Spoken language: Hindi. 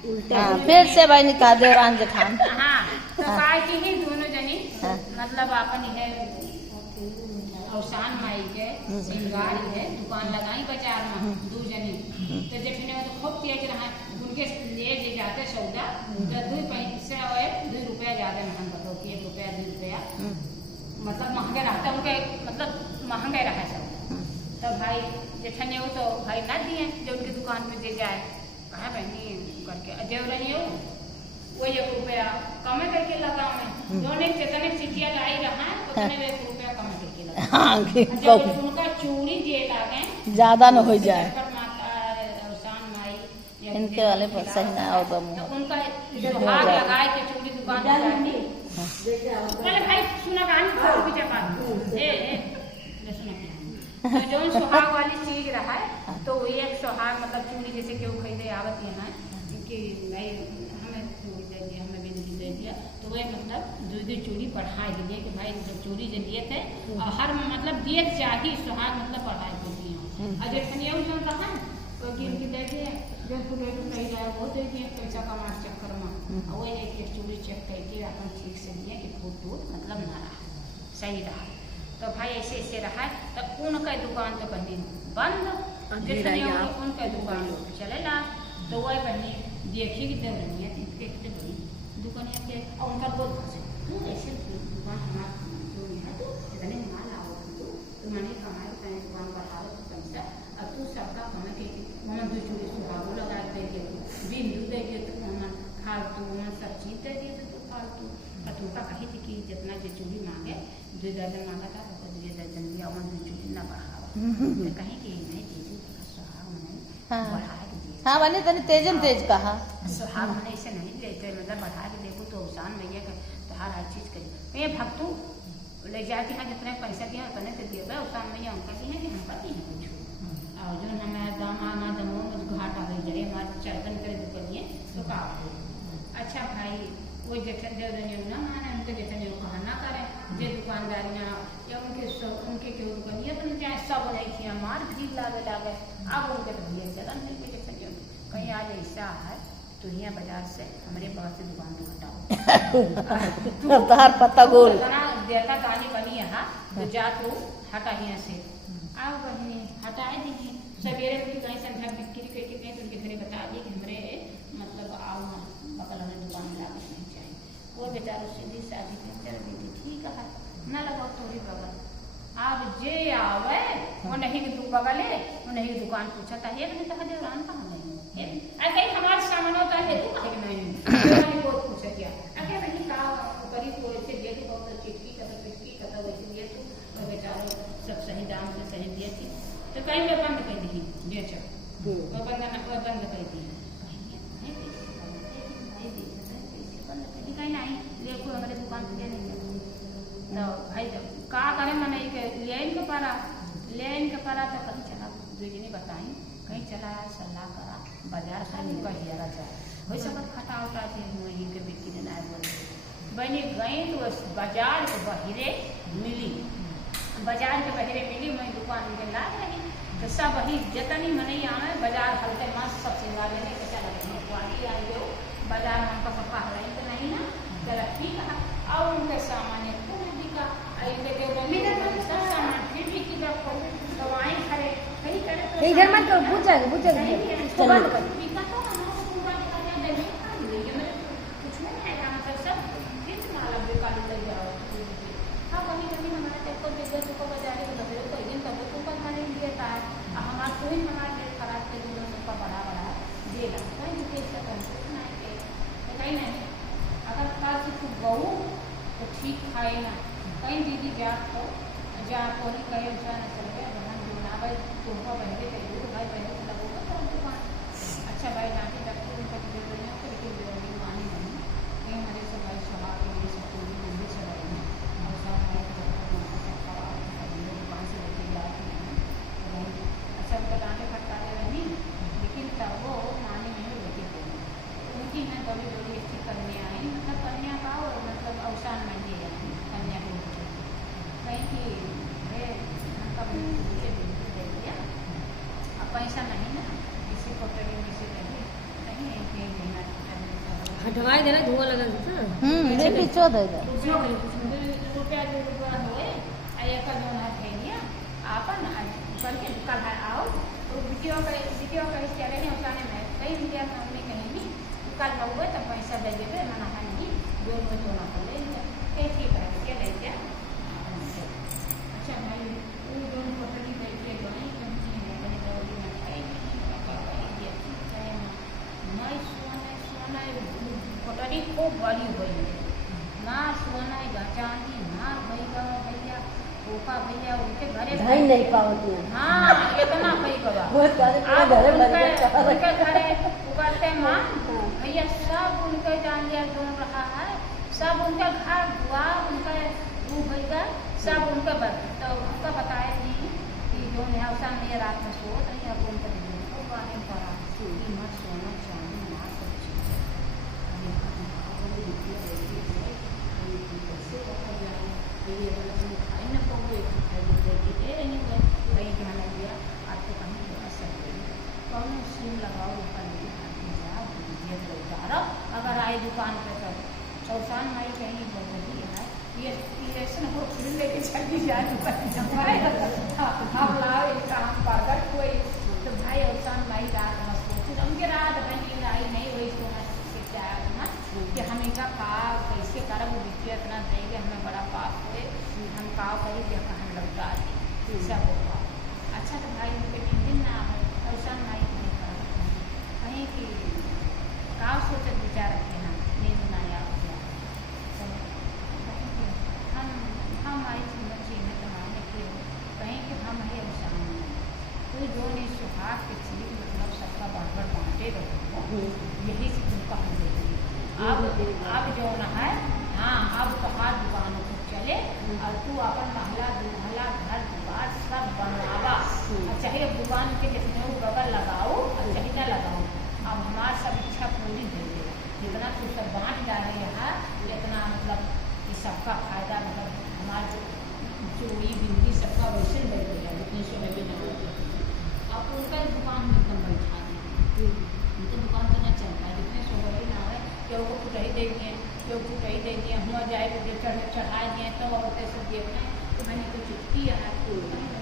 हाँ, फिर से भाई निकाह देवरान जेठान। हाँ तो काय की ही दोनों जनी मतलब अपन है अवसान माई के श्रृंगार है दुकान लगाई बाजार में दू जनी तो जखने तो खूब तेज रहा उनके ले जे जाते सौदा तो 2 पैसा और 2 रुपया ज्यादा महंगा बताओ कि 1 रुपया 2 रुपया मतलब महंगा रहता उनका मतलब महंगा रहा सब। तो भाई जेठने हो तो भाई ना दिए जो उनकी दुकान में दे जाए कहा बहनी करके देवरानी हो वो 1 रुपया कम करके लगा मैं जो ने जितने चिटिया लाई रहा तो 1 रुपया कम करके लगा। हाँ, जब उनका चूड़ी जे लागे ज्यादा न हो जाए अवसान माई इनके वाले पर सही ना आओ तो तो उनका हाथ लगाए के चूड़ी दुकान लगानी पहले भाई सुना कहानी और पीछे बात ए सुना तो जो सुहाग वाली चीज रहा है तो वो एक सुहाग मतलब चूड़ी जैसे कि वो खरीदे आवत यहाँ कि भाई हमें चूड़ी दे दिया हमें बिंदी दे दिया तो वह मतलब 2 चूड़ी बढ़ाए के लिए कि भाई जब चूड़ी जो दिए थे और हर मतलब दिए चाहिए सुहाग मतलब बढ़ाए देती हूँ और जेठनिया जो रहा वो गिन के दे दिए जो पूरे नहीं जाए वो दे दिए पैसा कमा चक्कर में और वही एक चूड़ी चेक करके अपन ठीक से दिए कि फूट मतलब ना रहा सही रहा। तो भाई ऐसे ऐसे रहा तो उनका दुकान तो बनी बंद जेठनिया उनका दुकान चलेला तो वह बनी देखी कि देवरानिया देखते बड़ी दुकानिया के और उनका बोल तू ऐसे दुकान हमारा जो है तो इतने माल आओ तो मैंने कमाए तने दुकान बढ़ा लो पैसा अब तू सबका कमा के मन 2 चूड़ी सुहागो लगा दे दे बिंदु दे दे तो मन फालतू मन सब चीज दे दे तो फालतू और तुमका कही थी कि जितना जो चूड़ी मांगे 2 दर्जन मांगा था तो 2 दर्जन दिया मन 2 चूड़ी ना बढ़ावा तो कहीं कि नहीं दीदी सुहाग मैंने बढ़ा हाँ बने तने तेजन तेज कहा सुहाग मैंने इसे नहीं लेते मतलब बढ़ा के देखो तो अवसान भैया के तो हर चीज करी ये भक्तू ले जाती है जितने पैसा दिया उतने तो दिए अवसान भैया उनका दी है कि हमका दी है कुछ और जो हमें दामा दमो घाटा हो जाए हमारे चरकन करे दुकानिए तो का अच्छा भाई वो जेठन देवरानी ना माने उनके जेठन कहा ना करे जे दुकानदारियाँ या उनके केहू दुकानिया बन जाए सब नहीं थी मार भीड़ लागे अब उनके तो भैया चलन नहीं जेठन कहीं आज ऐसा है तो यहाँ बाजार से हमारे बहुत से दुकान को हटाओ तार पत्ता गोल देखा कहानी बनी है तो जा तू हटा यहाँ से आओ बहनी हटाए दीजिए सवेरे उनकी कहीं संध्या बिक्री करके कहीं तो उनके घरे बता दिए कि हमारे मतलब आओ ना बकल हमें दुकान में लागत नहीं चाहिए वो बेचारा सीधी शादी कर चल दीदी ठीक है न लगाओ थोड़ी बगल अब जे आवे वो नहीं कि तू बगल है वो नहीं दुकान पूछा था ये नहीं कहा देवरान कहाँ नहीं कहीं हमारे सामान होता है तू कहे नहीं बहुत पूछा क्या अगर नहीं कहा करीब तो ऐसे दे तू बहुत चिटकी कथा वैसे दिए तू बेचारो सब सही दाम से सही दिए थी तो कहीं मैं बंद कर दी बेच वो बंद कर दी कहीं नहीं देखो हमारे दुकान से नहीं तो भाई का करे मन लेन के पारा तो कहीं चला दूसरी ने बताई कहीं चला सलाह करा बाजार खाली कहिएगा चाहे वही सब खटा उठा थे वहीं के बिक्री ना बोले बनी गई तो बाजार के बहिरे मिली मैं दुकान में ला रही तो सब वही जतनी मनी आवे बाजार हल्के मस्त सब सिंगार लेने के चला गए कुआरी आई गए बाजार में हमका पप्पा हलाई तो नहीं ना चला ठीक है और उनके सामान खूब बिका सब सामान फिर भी की दवाई खड़े कहीं करे इधर मत करो बुझ जाएगा इसको बंद कर बिका तो हम पूरा दिखा दिया दे कुछ नहीं है ना सब सब किस माला बिका ले जाओ हाँ कभी हमारा टेको बिजनेस को बाजार में बदले कोई दिन तब तुमका खाने देता है हमारा कोई हमारा डेट खराब कर दिया सबका बड़ा देगा कोई भी कैसा कंफ्यूज नहीं नहीं अगर खाल से तू गऊ तो ठीक खाए ना कहीं दीदी जा तो ही कहे उसा न चल गया बहन जो ना भाई तुमको पहले कही भाई पहले तो लगोगा तो दुकान अच्छा भाई डांटे लगते उनका दे देना तो लेकिन मानी नहीं कहीं हमारे से भाई स्वभाव के लिए सब पूरी मंदिर से रहेंगे और सब भाई दुकान से लेके जाए अच्छा उनका डांटे फटकाते रही लेकिन तब वो मानी नहीं लेके गई उनकी मैं दबी दबी अच्छी कन्या आई मतलब कन्या का और मतलब अवसान में ले आई कन्या को कहीं कि हमका दे दिया अब पैसा नहीं ना किसी को कहीं नहीं कहीं एक महीना हटवाई देना धुआं लगा था ये पीछो दे दे रुपया जो रुपया होए आ एक जो ना थे दिया आपन करके कल आओ तो वीडियो का चले नहीं उठाने में कई मीडिया में हमने कहीं भी कल हुए तो पैसा दे देवे मना नहीं दोनों तो ना पड़े के ठीक है के ले जा अच्छा भाई वो दोनों पटरी बैठे गए कंपनी में बने दौड़ी में खाई ये चाहे मैं सोना पटरी खूब बड़ी हुई ना सोना चांदी ना भैया ओका भैया उनके घरे ढाई नहीं पावती है हाँ इतना कई कबा बहुत सारे पूरे आप घरे बन उनके घरे उगलते माँ भैया सब उनके जान लिया ढूंढ रहा है सब उनका घर दुआ उनका वो भैया सब उनका तो उनका बताया नहीं कि जो न्यासा नहीं रात में सो नहीं अब उनका नहीं पड़ा कि मत सोना चांदी ना सब अगर आए दुकान पे तब चौसान माई कहीं बोल रही है ये ऐसे हो फिर लेके चली जाए हम लाओ इसका हम प्रगट कोई तो भाई औसान माई रात मत फिर उनके रात बनी आई नहीं वही तो क्या ना कि हम इनका पाप कैसे करब विद्या इतना देंगे हमें बड़ा पाप हुए हम पाप करी दिया हम लगता सब होगा अच्छा तो भाई उनके दिन ना है औसान माई नहीं कर कहीं कि का सोचत विचार रखे ना नींद ना याद हम आई थी बच्ची में तुम्हारे के कहीं कि हम है औसान कोई जो नहीं सुहाग के चीज मतलब सबका बाहर बांटे रहो यही से तुमका हम देंगे अब जो ना है हाँ अब तो हर दुकानों को चले और तू अपन महला घर दुकान सब बनवावा और चाहे अब दुकान के जितने बगल लगाओ और चाहे न लगाओ अब हमारा सब इच्छा पूरी दे दे जितना तू सब बांट डाले यहाँ इतना मतलब कि सबका फायदा मतलब हमारे चूड़ी बिंदी सबका वैसे दे दिया जितने समय भी नहीं अब उनका दुकान में एकदम बैठा दिया उनकी दुकान तो नहीं चलता है जितने सोहरी ना है केहू को कुटाई देंगे केहू कुटाई देंगे हुआ जाए तो चढ़ा दिए तो और कैसे देखना है तो मैंने तो चिट्ठी है